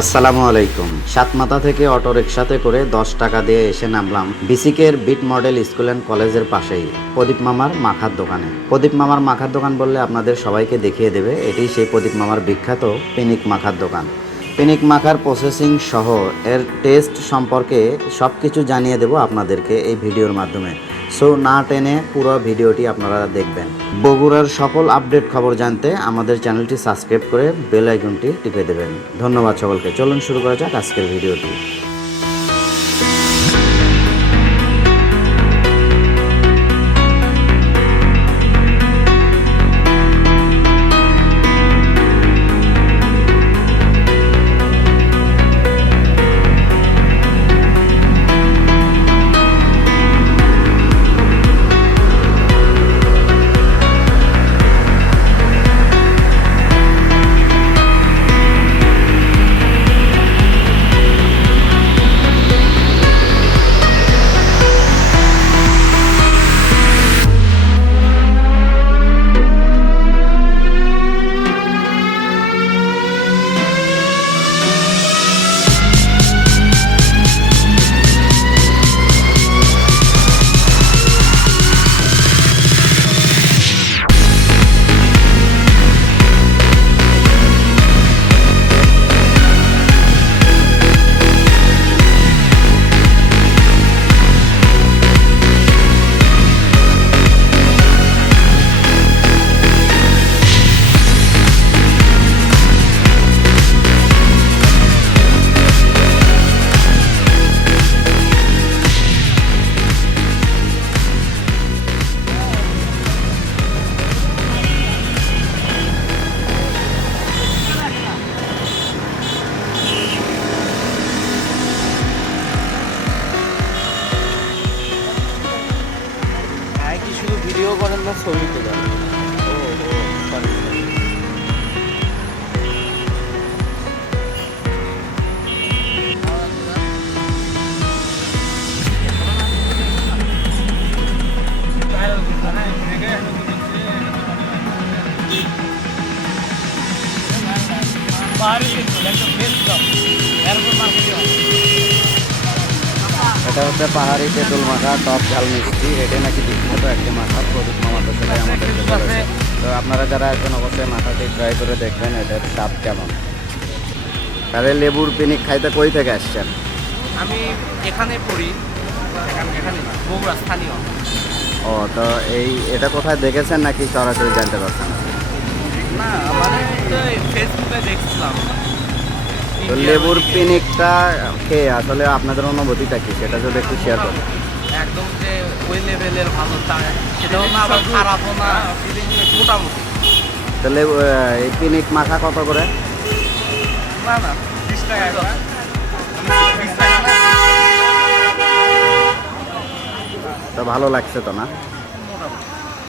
আসসালামু আলাইকুম। সাতমাথা থেকে অটো রিক্সাতে করে দশ টাকা দিয়ে এসে নামলাম বিসিকের বিট মডেল স্কুল অ্যান্ড কলেজের পাশেই, প্রদীপ মামার মাখার দোকানে। প্রদীপ মামার মাখার দোকান বললে আপনাদের সবাইকে দেখিয়ে দেবে, এটি সেই প্রদীপ মামার বিখ্যাত পিনিক মাখার দোকান। পিনিক মাখার প্রসেসিং সহ এর টেস্ট সম্পর্কে সব কিছু জানিয়ে দেব আপনাদেরকে এই ভিডিওর মাধ্যমে। সো না টেনে পুরো ভিডিওটি আপনারা দেখবেন। বগুড়ার সকল আপডেট খবর জানতে আমাদের চ্যানেলটি সাবস্ক্রাইব করে বেল আইকনটি টিপে দেবেন। ধন্যবাদ সকলকে। চলুন শুরু করা যাক আজকের ভিডিওটি। শুধু ভিডিও করেন না ছবি তোলেন ও ও sorry, sorry। এটা হচ্ছে পাহাড়ি তেঁতুল মাখা টপ ঝাল মিষ্টি এটা নাকি বিখ্যাত একটি মাখা প্রদীপ মামার সেটাই আমাদের তো আপনারা যারা এখন অবশ্যই মাখাটি ট্রাই করে দেখবেন এটার স্বাদ কেমন? তাহলে লেবুর পিনিক খাইতে কই থেকে আসছেন? আমি এখানে পড়ি এখানে এখানে বগুড়া স্থানীয়। ও তো এই এটা কোথায় দেখেছেন নাকি সরাসরি জানতে পারছেন? না মানে ফেসবুকে দেখছিলাম। তো লেবুর পিনিকটা খেয়ে আসলে আপনাদের অনুভূতিটা কি? সেটা যদি একটু শেয়ার করেন। একদম যে ওই লেভেলের ভালো সেটাও না আবার খারাপও না মোটামুটি। তো লেবু এই পিনিক মাখা কত করে? না না বিশ টাকা। তো ভালো লাগছে তো না?